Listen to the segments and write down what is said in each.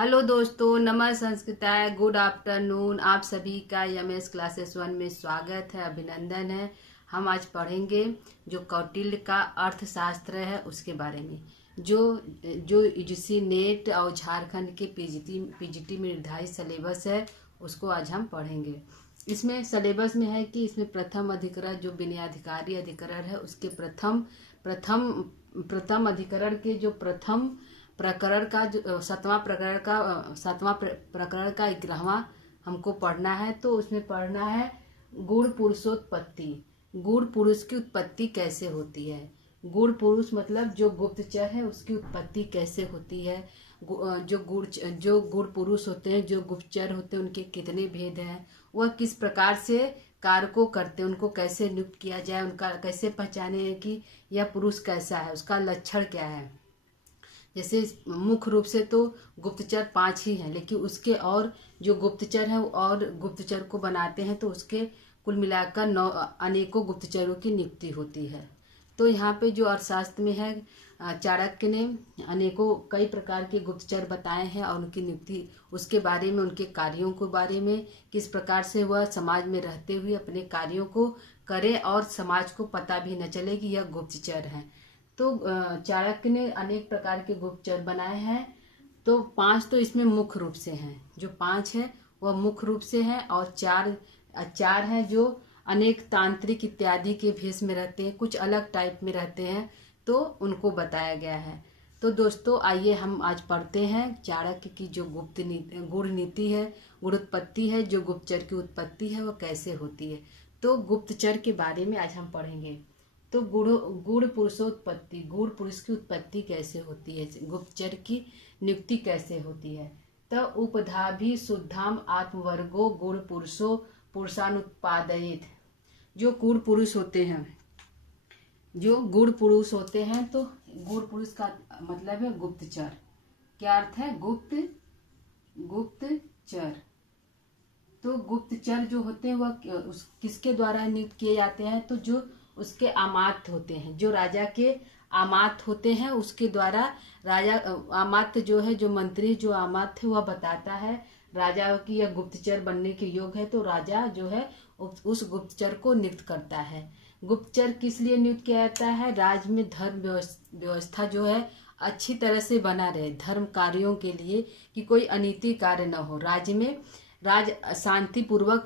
Hello दोस्तों, नमः संस्कृताय, गुड आफ्टरनून। आप सभी का एमएस क्लासेस 1 में स्वागत है, अभिनंदन है। हम आज पढ़ेंगे जो कौटिल्य का अर्थशास्त्र है उसके बारे में। जो जो यूजीसी नेट और झारखंड के पीजीटी में निर्धारित सिलेबस है उसको आज हम पढ़ेंगे। इसमें सिलेबस में है कि इसमें प्रथम अधिकरण जो विनयाधिकारी अधिकरण है उसके प्रथम अधिकरण के जो प्रथम प्रकरण का जो सातवां प्रकरण का 11वां हमको पढ़ना है। तो उसमें पढ़ना है गुण पुरुषोत्पत्ति। गुण पुरुष की उत्पत्ति कैसे होती है। गुण पुरुष मतलब जो गुप्तचर है उसकी उत्पत्ति कैसे होती है। जो गुण पुरुष होते हैं, जो गुप्तचर होते हैं, उनके कितने भेद हैं, वह किस प्रकार से कार्य को करते हैं, उनको कैसे नियुक्त किया जाए, उनका कैसे पहचाने कि यह पुरुष कैसा है, उसका लक्षण क्या है। जैसे मुख्य रूप से तो गुप्तचर 5 ही हैं, लेकिन उसके और जो गुप्तचर हैं और गुप्तचर को बनाते हैं तो उसके कुल मिलाकर 9 अनेकों गुप्तचरों की नियुक्ति होती है। तो यहाँ पे जो अर्थशास्त्र में है, चाणक्य ने अनेकों कई प्रकार के गुप्तचर बताए हैं और उनकी नियुक्ति, उसके बारे में, उनके कार्यों के बारे में, किस प्रकार से वह समाज में रहते हुए अपने कार्यों को करे और समाज को पता भी न चले कि यह गुप्तचर है। तो चाणक्य ने अनेक प्रकार के गुप्तचर बनाए हैं। तो 5 तो इसमें मुख्य रूप से हैं, जो 5 है वह मुख्य रूप से हैं, और चार हैं जो अनेक तांत्रिक इत्यादि के भेष में रहते हैं, कुछ अलग टाइप में रहते हैं, तो उनको बताया गया है। तो दोस्तों आइए हम आज पढ़ते हैं चाणक्य की जो गुण नीति है, गुणोत्पत्ति है, जो गुप्तचर की उत्पत्ति है वह कैसे होती है। तो गुप्तचर के बारे में आज हम पढ़ेंगे। तो गुण पुरुषोत्पत्ति, गुण पुरुष की उत्पत्ति कैसे होती है, गुप्तचर की नियुक्ति कैसे होती है। तो उपधाभि शुद्धाम आत्मवर्गो गुण पुरुषो पुरुषानुत्पादयेत। जो गुण पुरुष होते हैं, तो गुण पुरुष का मतलब है गुप्तचर। क्या अर्थ है? गुप्तचर। तो गुप्तचर जो होते हैं वह किसके द्वारा नियुक्त किए जाते हैं? तो जो उसके अमात्य होते हैं, जो राजा के अमात्य होते हैं उसके द्वारा। राजा अमात्य जो है, जो मंत्री जो अमात्य वह बताता है राजा की यह गुप्तचर बनने के योग्य है, तो राजा जो है उस गुप्तचर को नियुक्त करता है। गुप्तचर किस लिए नियुक्त किया जाता है? राज्य में धर्म व्यवस्था जो है अच्छी तरह से बना रहे, धर्म कार्यों के लिए, कि कोई अनीति कार्य न हो राज्य में, शांतिपूर्वक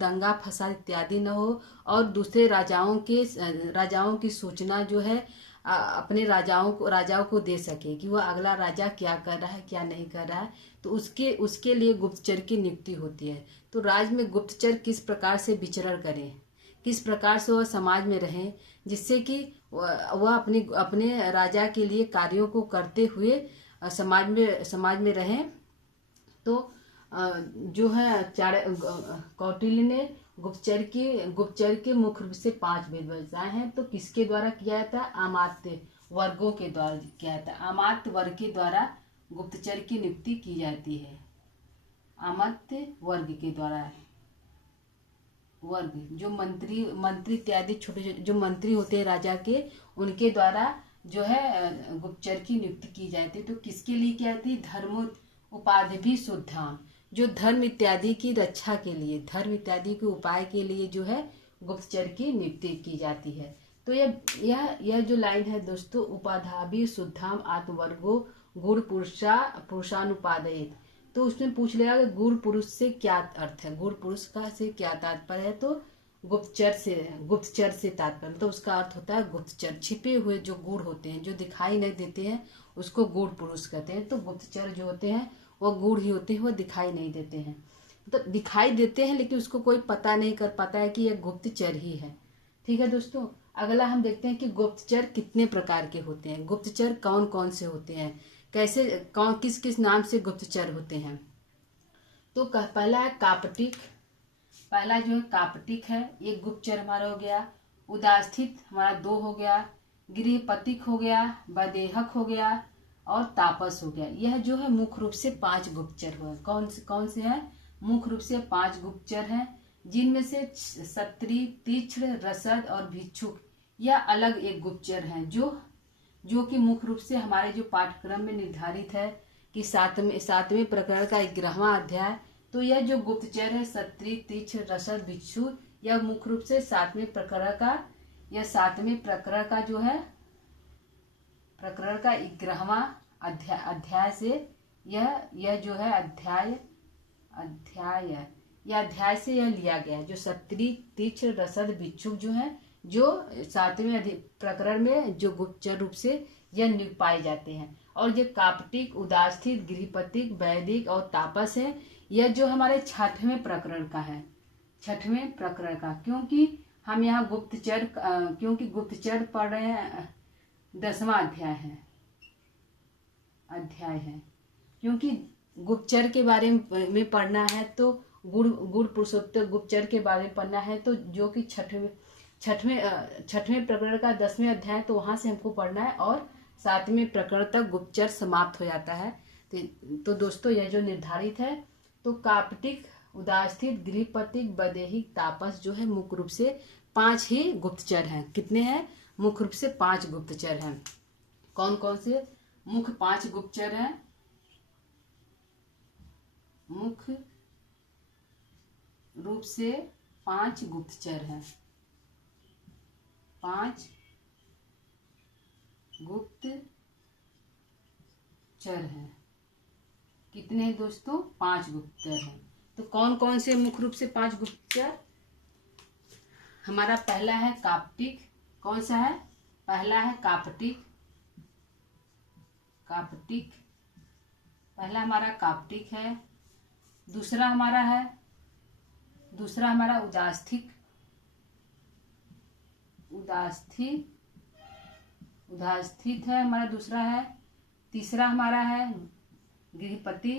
दंगा फसाद इत्यादि न हो, और दूसरे राजाओं की सूचना जो है अपने राजाओं को दे सके कि वह अगला राजा क्या कर रहा है, क्या नहीं कर रहा है। तो उसके लिए गुप्तचर की नियुक्ति होती है। तो राज्य में गुप्तचर किस प्रकार से विचरण करें, किस प्रकार से वह समाज में रहें, जिससे कि वह अपने राजा के लिए कार्यों को करते हुए समाज में रहें। तो जो है कौटिल्य ने गुप्तचर के मुख्य रूप से 5 भेद बताए हैं। तो किसके द्वारा किया जाता है? अमात्य वर्गों के द्वारा किया जाता है। अमात्य वर्ग के द्वारा गुप्तचर की नियुक्ति की जाती है। अमात्य वर्ग के द्वारा, जो मंत्री इत्यादि छोटे जो मंत्री होते हैं राजा के, उनके द्वारा जो है गुप्तचर की नियुक्ति की जाती है। तो किसके लिए किया जाती है? धर्म उपाधि भी शुद्धाम, जो धर्म इत्यादि की रक्षा के लिए, धर्म इत्यादि के उपाय के लिए जो है गुप्तचर की नियुक्ति की जाती है। तो यह जो लाइन है दोस्तों, उपाधाभि शुद्धाम आत्मवर्गो गुण पुरुषानुपादयेत। तो उसमें पूछ लेगा गुण पुरुष से क्या अर्थ है, गुण पुरुष का से क्या तात्पर्य है। तो गुप्तचर से तात्पर्य, तो उसका अर्थ होता है गुप्तचर। छिपे हुए जो गुण होते हैं, जो दिखाई नहीं देते हैं, उसको गुण पुरुष कहते हैं। तो गुप्तचर जो होते हैं वह गूढ़ ही होते हैं, वह दिखाई नहीं देते हैं। तो दिखाई देते हैं लेकिन उसको कोई पता नहीं कर पाता है कि यह गुप्तचर ही है। ठीक है दोस्तों, अगला हम देखते हैं कि गुप्तचर कितने प्रकार के होते हैं, गुप्तचर कौन कौन से होते हैं, कैसे किस किस नाम से गुप्तचर होते हैं। तो पहला है कापटिक। पहला जो है कापटिक है, एक गुप्तचर हमारा हो गया। उदास्थित हमारा 2 हो गया। गृहपतिक हो गया, वैदेहक हो गया, और तापस हो गया। यह जो है मुख्य रूप से 5 गुप्तचर हुए। कौन से हैं? मुख्य रूप से 5 गुप्तचर हैं, जिनमें से क्षत्रिय, तीक्ष्ण, रसद और भिक्षुक यह अलग एक गुप्तचर हैं, जो कि मुख्य रूप से हमारे जो पाठ्यक्रम में निर्धारित है कि सातवें प्रकरण का 11वां अध्याय। तो यह जो गुप्तचर है सत्री तीक्ष्ण रसद भिक्षु, यह मुख्य रूप से सातवें प्रकरण का जो है प्रकरण का 11वां अध्याय से यह जो है अध्याय से यह लिया गया है। जो सत्री तीक्ष्ण रसद भिक्षुक जो है, जो सातवें प्रकरण में जो गुप्तचर रूप से यह पाए जाते हैं। और ये कापटिक, उदास्थित, गृहपतिक, वैदिक और तापस है, यह जो हमारे छठवें प्रकरण का है, छठवें प्रकरण का। क्योंकि हम यहाँ गुप्तचर पढ़ रहे हैं, 10वां अध्याय है। क्योंकि गुप्तचर के बारे में पढ़ना है तो गुण पुरुषोत्तर गुप्तचर के बारे में पढ़ना है, तो जो कि छठवें प्रकरण का 10वें अध्याय, तो वहां से हमको पढ़ना है और 7वें प्रकरण तक गुप्तचर समाप्त हो जाता है। तो दोस्तों यह जो निर्धारित है, तो कापटिक, उदास्थित, गृहपतिक, वैदेहिक, तापस जो है मुख्य रूप से 5 ही गुप्तचर हैं। कितने हैं? मुख्य रूप से 5 गुप्तचर हैं। कौन कौन से मुख्य 5 गुप्तचर हैं? मुख्य रूप से 5 गुप्तचर हैं। 5 गुप्तचर हैं। कितने हैं दोस्तों? 5 गुप्तचर हैं। तो कौन कौन से मुख्य रूप से 5 गुप्तचर? हमारा पहला है कापटिक। कौन सा है? पहला है कापटिक। पहला हमारा कापटिक है। दूसरा हमारा उदास्थिक है हमारा, दूसरा है। तीसरा हमारा है गृहपति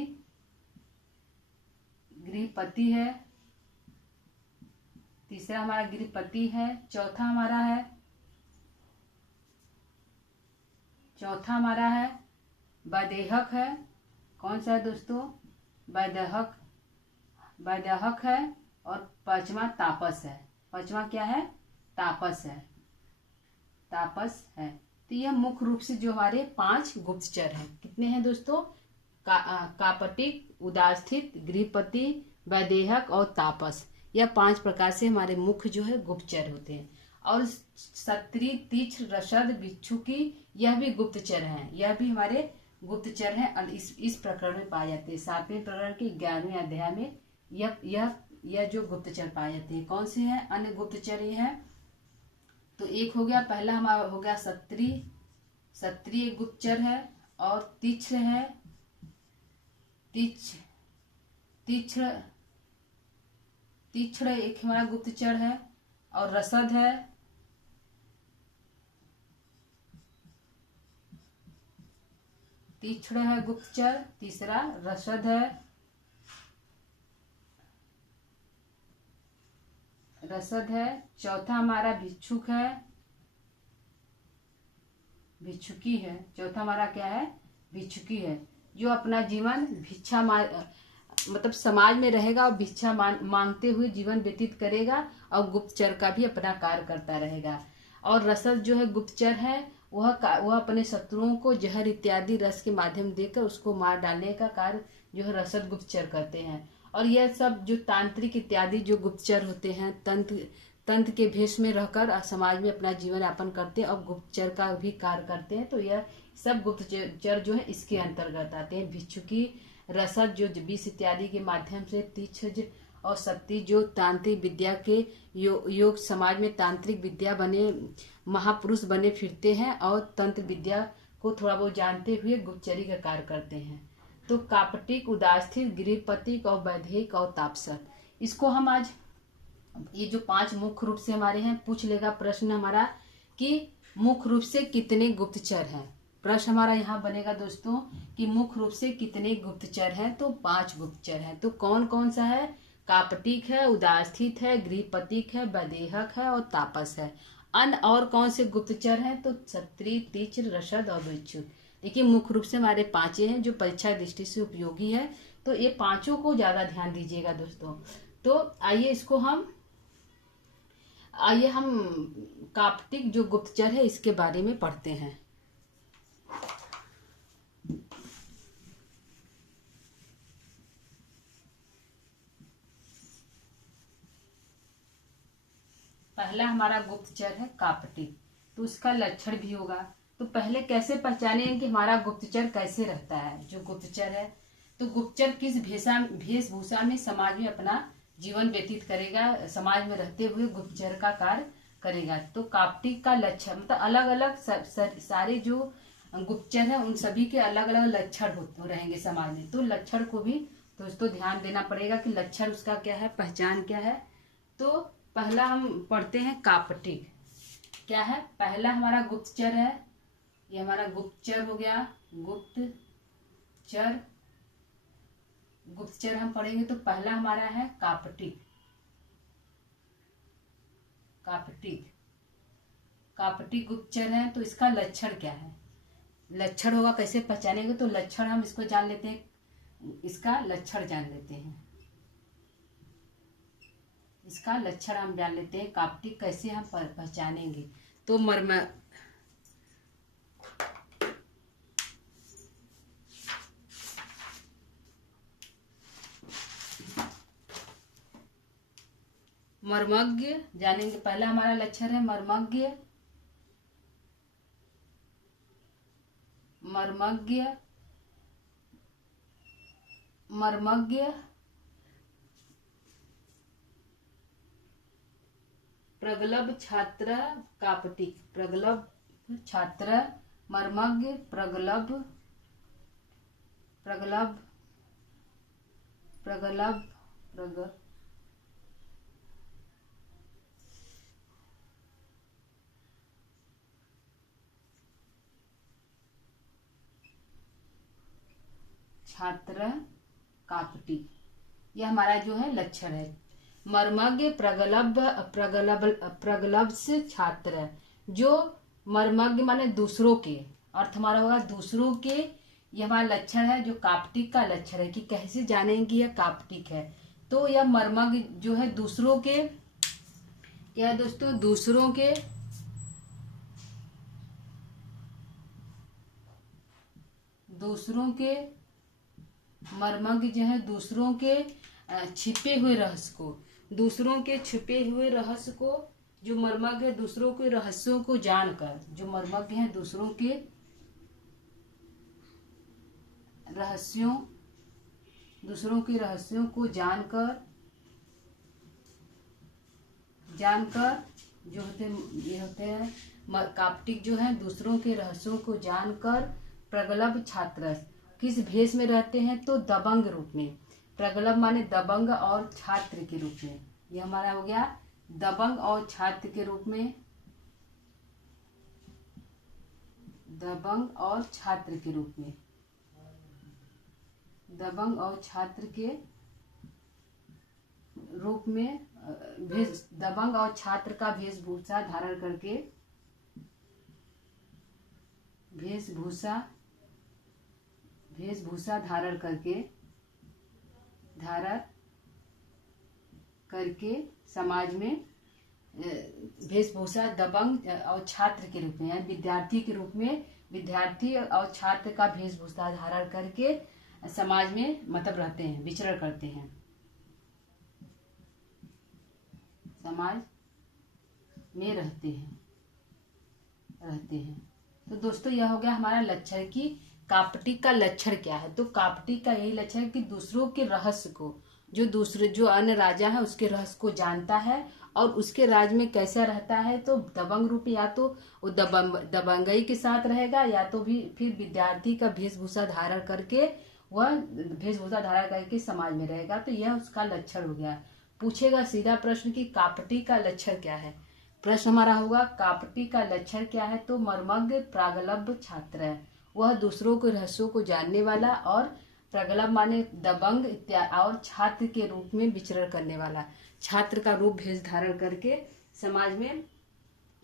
है। तीसरा हमारा गृहपति है। चौथा हमारा है वैदेहक है। कौन सा है दोस्तों? वैदेहक है। और 5वां तापस है। 5वां क्या है? तापस है। तो यह मुख्य रूप से जो हमारे 5 गुप्तचर हैं। कितने हैं दोस्तों? कापटिक, उदास्थित, गृहपति, वैदेहक और तापस। यह 5 प्रकार से हमारे मुख्य जो है गुप्तचर होते हैं। और सत्री, तीक्ष्ण, रसद, भिक्षुकी, यह भी गुप्तचर हैं। यह भी हमारे गुप्तचर हैं और इस प्रकरण में पाए जाते हैं। 7वें प्रकरण के 11वें अध्याय में यह जो गुप्तचर पाए जाते हैं। कौन से हैं अन्य गुप्तचर? ये हैं, तो एक हो गया, पहला हमारा हो गया सत्री एक गुप्तचर है। और तीक्ष्ण है, तीक्ष्ण एक हमारा गुप्तचर है। और रसद है। तीक्ष्ण है गुप्तचर, तीसरा रसद है। चौथा हमारा भिक्षुकी है। चौथा हमारा क्या है? भिक्षुकी है, जो अपना जीवन भिक्षा मतलब समाज में रहेगा और भिक्षा मांगते हुए जीवन व्यतीत करेगा और गुप्तचर का भी अपना कार्य करता रहेगा। और रसद जो है गुप्तचर है, वह अपने शत्रुओं को जहर इत्यादि रस के माध्यम देकर उसको मार डालने का कार्य जो है रसद गुप्तचर करते हैं। और यह सब जो तांत्रिक इत्यादि जो गुप्तचर होते हैं, तंत्र के भेष में रहकर समाज में अपना जीवन यापन करते हैं और गुप्तचर का भी कार्य करते हैं। तो यह सब गुप्तचर जो है इसके अंतर्गत आते हैं। भिक्षुकी, रसद जो विष इत्यादि के माध्यम से, तीक्ष्ण और सत्ती जो तांत्रिक विद्या के योग समाज में तांत्रिक विद्या बने महापुरुष बने फिरते हैं और तंत्र विद्या को थोड़ा बहुत जानते हुए गुप्तचरी का कार्य करते हैं। तो कापटिक, उदास्थित, गृहपतिक और वैदेहिक और तापसक, इसको हम आज ये जो 5 मुख्य रूप से हमारे हैं, पूछ लेगा प्रश्न हमारा कि मुख्य रूप से कितने गुप्तचर हैं। प्रश्न हमारा यहाँ बनेगा दोस्तों कि मुख्य रूप से कितने गुप्तचर हैं? तो 5 गुप्तचर हैं। तो कौन कौन सा है? कापटिक है, उदास्थित है, गृहपतिक है, वैदेहक है और तापस है। अन्य और कौन से गुप्तचर हैं? तो सत्री, तीक्ष्ण, रसद और भिक्षु। देखिए मुख्य रूप से हमारे 5 हैं जो परीक्षा दृष्टि से उपयोगी है। तो ये 5 को ज्यादा ध्यान दीजिएगा दोस्तों। तो आइए हम कापटिक जो गुप्तचर है इसके बारे में पढ़ते हैं। पहला हमारा गुप्तचर है कापटिक, तो उसका लक्षण भी होगा। तो पहले कैसे पहचानेंगे कि हमारा गुप्तचर कैसे रहता है। जो गुप्तचर है, तो गुप्तचर किस वेशभूषा में समाज में अपना जीवन व्यतीत करेगा, समाज में रहते हुए गुप्तचर का कार्य करेगा। तो कापटिक का लक्षण मतलब अलग अलग सारे जो गुप्तचर है उन सभी के अलग अलग लक्षण होते रहेंगे समाज में। तो लक्षण को भी दोस्तों ध्यान देना पड़ेगा कि लक्षण उसका क्या है, पहचान क्या है। तो पहला हम पढ़ते हैं कापटिक। क्या है, पहला हमारा गुप्तचर है, ये हमारा गुप्तचर हो गया। गुप्तचर गुप्तचर हम पढ़ेंगे तो पहला हमारा है कापटिक। कापटिक कापटिक गुप्तचर है। तो इसका लक्षण क्या है, लक्षण होगा कैसे पहचानेंगे। तो लक्षण हम इसको जान लेते हैं, इसका लक्षण जान लेते हैं। इसका लक्षण हम जान लेते हैं कापटिक कैसे हम पहचानेंगे। तो मर्मज्ञ जानेंगे। पहला हमारा लक्षण है मर्मज्ञ। मर्मज्ञ मर्मज्ञ प्रगल्भ छात्र कापटिक। प्रगल्भ छात्र मर्मज्ञ प्रगल्भ प्रगल्भ प्रगल्भ प्रग छात्र कापटिक, यह हमारा जो है लक्षण है। मर्मज्ञ प्रगल्भ प्रगल्भ प्रगल्भ से छात्र, जो मर्मज्ञ माने दूसरों के, अर्थ हमारा होगा दूसरों के, यह हमारा लक्षण है जो कापटिक का लक्षण है। कि कैसे जानेंगे यह कापटिक है। तो यह मर्मज्ञ जो है दूसरों के, क्या है दोस्तों, दूसरों के मर्मज्ञ जो है दूसरों के छिपे हुए रहस्य को, दूसरों के छिपे हुए रहस्य को, जो मर्मज्ञ है दूसरों के रहस्यों को जानकर, जो मर्मज्ञ है दूसरों के रहस्यों को जानकर जो ये होते हैं कापटिक जो है दूसरों के रहस्यों को जानकर प्रगल्भ छात्र किस भेष में रहते हैं। तो दबंग रूप में। प्रगल्भ माने दबंग और छात्र के रूप में। यह हमारा हो गया दबंग और छात्र के रूप में। दबंग और छात्र के रूप में। दबंग और छात्र के रूप में दबंग और छात्र का वेशभूषा धारण करके वेशभूषा धारण करके समाज में वेशभूषा दबंग और छात्र के रूप में, विद्यार्थी के रूप में, विद्यार्थी और छात्र का वेशभूषा धारण करके समाज में मतलब रहते हैं, विचरण करते हैं, समाज में रहते हैं। तो दोस्तों यह हो गया हमारा लक्षण कि कापटिक का लक्षण क्या है। तो कापटिक का यही लक्षण है कि दूसरों के रहस्य को, जो अन्य राजा है उसके रहस्य को जानता है और उसके राज में कैसा रहता है। तो दबंग रूप, या तो वो दबंगई के साथ रहेगा, या तो भी फिर विद्यार्थी का वेशभूषा धारण करके समाज में रहेगा। तो यह उसका लक्षण हो गया। पूछेगा सीधा प्रश्न कि कापटिक का लक्षण क्या है। प्रश्न हमारा होगा कापटिक का लक्षण क्या है। तो मर्मज्ञ प्रगल्भ छात्र है, वह दूसरों के रहस्यों को जानने वाला, और प्रगल्भ माने दबंग इत्यादि, और छात्र के रूप में विचरण करने वाला, छात्र का रूप भेष धारण करके समाज में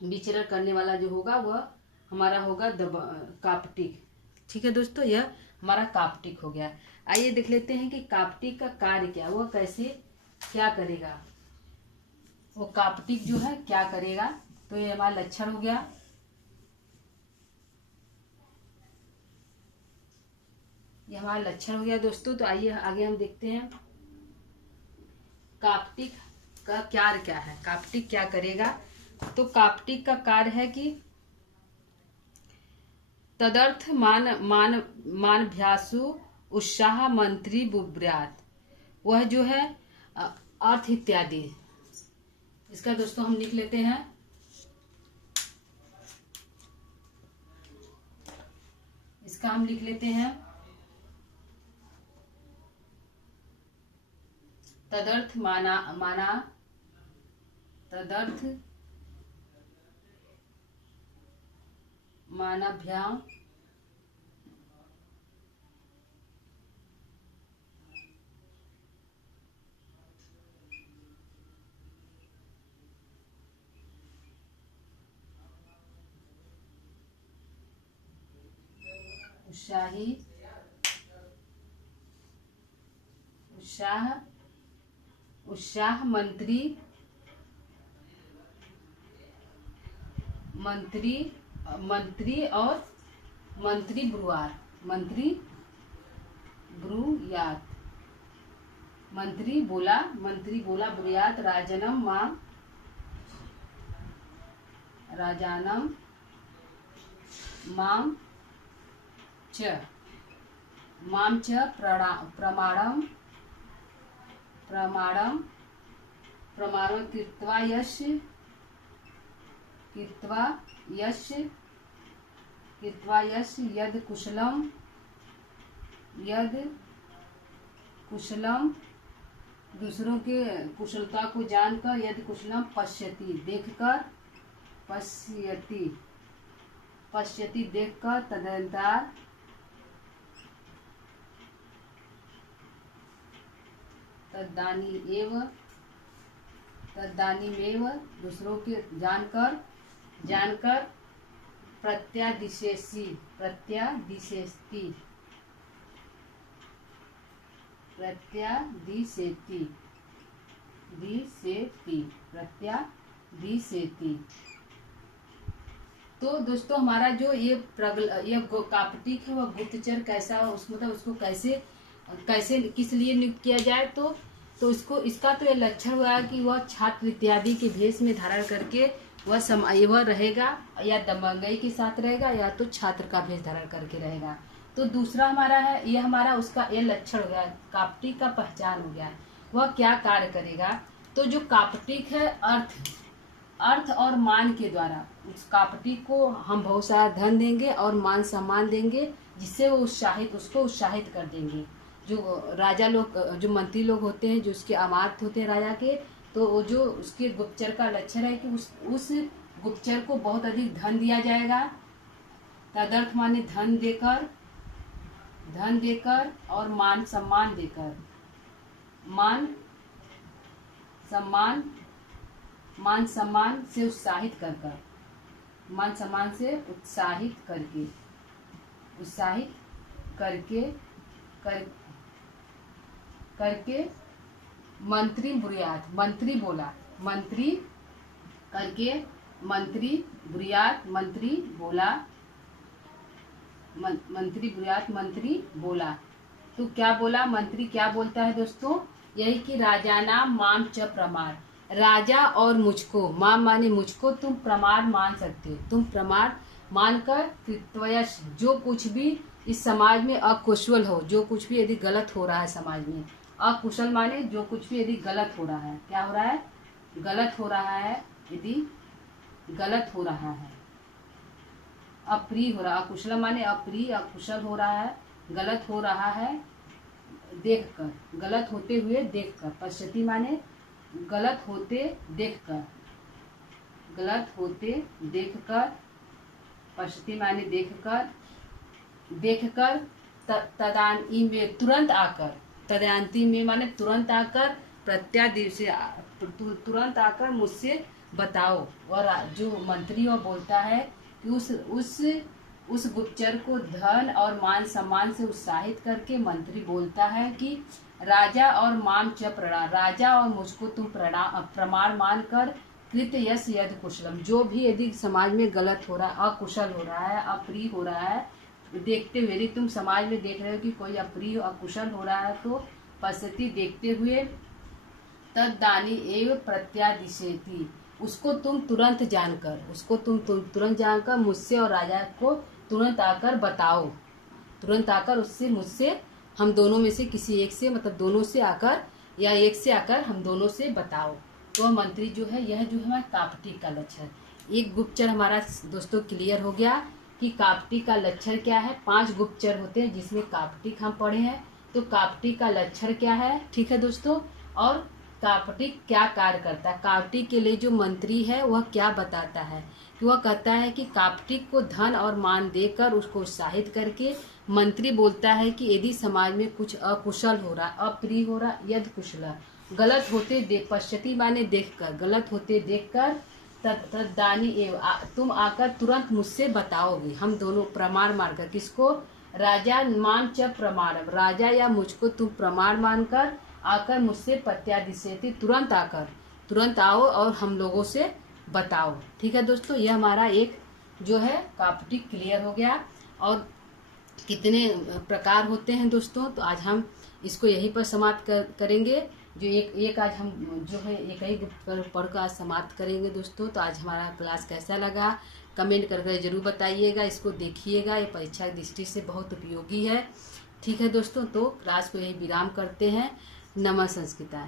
विचरण करने वाला जो होगा वह हमारा होगा कापटिक। ठीक है दोस्तों, यह हमारा कापटिक हो गया। आइए देख लेते हैं कि कापटिक का कार्य क्या, वह कैसे क्या करेगा। वो कापटिक जो है क्या करेगा। तो ये हमारा लक्षण हो गया। ये हमारा लक्षण हो गया दोस्तों। तो आइए आगे हम देखते हैं कापटिक का कार्य क्या है, कापटिक क्या करेगा। तो कापटिक का कार्य है कि तदर्थ मान मान मानभ्यासु उत्साह मंत्री बुब्र्यात, वह जो है अर्थ इत्यादि। इसका दोस्तों हम लिख लेते हैं। इसका हम लिख लेते हैं तदर्थ तदर्थ मानाभ्याम उत्साह मंत्री और मंत्री ब्रुआत, मंत्री बोला ब्रुयात राजनम माम च प्रमाणम कृत्वा यश यद कुशलम दूसरों के कुशलता को जानकर, यद कुशलम पश्यति देखकर, देखकर, तद्दानीमेव दूसरों के जानकर प्रत्यादिशेति तो दोस्तों हमारा जो ये कापटिक है वह गुप्तचर कैसा, उसको कैसे किस लिए नियुक्त किया जाए, तो इसका तो ये लक्षण हुआ कि वह छात्र इत्यादि के भेष में धारण करके वह रहेगा, या दबंगई के साथ रहेगा, या तो छात्र का भेष धारण करके रहेगा। तो दूसरा हमारा है ये हमारा उसका ये लक्षण हो गया, कापटिक का पहचान हो गया। वह क्या कार्य करेगा, तो जो कापटिक है अर्थ और मान के द्वारा उस कापटिक को हम बहुत सारा धन देंगे और मान सम्मान देंगे, जिससे वो उसको उत्साहित कर देंगे। जो राजा लोग, जो मंत्री लोग होते हैं, जो उसके अमात्य होते हैं राजा के, तो वो जो उसके गुप्तचर का लक्षण है कि उस गुप्तचर को बहुत अधिक धन दिया जाएगा। तदर्थ माने धन देकर और मान सम्मान देकर, मान सम्मान से उत्साहित करके मंत्री बुरियात, मंत्री बोला। तो क्या बोला मंत्री, क्या बोलता है दोस्तों, यही कि राजा नाम माम च प्रमाण, राजा और मुझको, माम माने मुझको, तुम प्रमाण मान सकते हो, तुम प्रमाण मानकर कृतवयश, जो कुछ भी इस समाज में अकुशल हो, जो कुछ भी यदि गलत हो रहा है समाज में, अकुशल माने जो कुछ भी यदि गलत हो रहा है, क्या हो रहा है, गलत हो रहा है, यदि गलत हो रहा है, अप्रिय हो रहा है, अकुशल माने अप्रिय, अकुशल हो रहा है, गलत हो रहा है देखकर, गलत होते हुए देखकर, पश्यति माने गलत होते देखकर, पश्यति माने देखकर, तदानी में तुरंत आकर, तदयांति में माने तुरंत आकर, तुरंत आकर मुझसे बताओ। और जो मंत्री वो बोलता है कि उस गुप्तचर को धन और मान सम्मान से उत्साहित करके मंत्री बोलता है कि राजा और माम च प्रणाम, राजा और मुझको तुम प्रमाण मानकर कृत यश यद कुशलम, जो भी यदि समाज में गलत हो रहा है, अकुशल हो रहा है, अप्रिय हो रहा है, देखते हुए यदि तुम समाज में देख रहे हो कि कोई अप्रिय अकुशल हो रहा है, तो पश्यति देखते हुए, तद्दानी एव प्रत्यादिशेति, उसको तुम तुरंत जानकर मुझसे और राजा को तुरंत आकर बताओ। तुरंत आकर उससे मुझसे हम दोनों में से किसी एक से, मतलब दोनों से आकर या एक से आकर हम दोनों से बताओ। तो मंत्री जो है, यह जो है हमारा कापटी का लक्षण। एक गुप्तचर हमारा दोस्तों क्लियर हो गया कि कापटी का लक्षण क्या है। 5 गुप्तचर होते हैं जिसमें कापटी हम पढ़े हैं। तो कापटी का लक्षण क्या है, ठीक है दोस्तों। और कापटी क्या कार्य करता है, कापटी के लिए जो मंत्री है वह क्या बताता है कि वह कहता है कि कापटी को धन और मान देकर उसको उत्साहित करके मंत्री बोलता है कि यदि समाज में कुछ अकुशल हो रहा, अप्रिय हो रहा, यदि कुशल गलत होते पश्यति माने देखकर, गलत होते देखकर तदानी तुम आकर तुरंत मुझसे बताओगे। हम दोनों प्रमाण मानकर, किसको, राजा मान च प्रमाण, राजा या मुझको तुम प्रमाण मानकर आकर मुझसे प्रत्यादिशेति, तुरंत आओ और हम लोगों से बताओ। ठीक है दोस्तों, यह हमारा एक जो है कापटी क्लियर हो गया। और कितने प्रकार होते हैं दोस्तों, तो आज हम इसको यहीं पर समाप्त करेंगे। जो एक आज हम जो है एक ही पढ़कर आज समाप्त करेंगे दोस्तों। तो आज हमारा क्लास कैसा लगा कमेंट करके जरूर बताइएगा। इसको देखिएगा, ये परीक्षा की दृष्टि से बहुत उपयोगी है। ठीक है दोस्तों, तो क्लास को यही विराम करते हैं। नमः संस्कृता।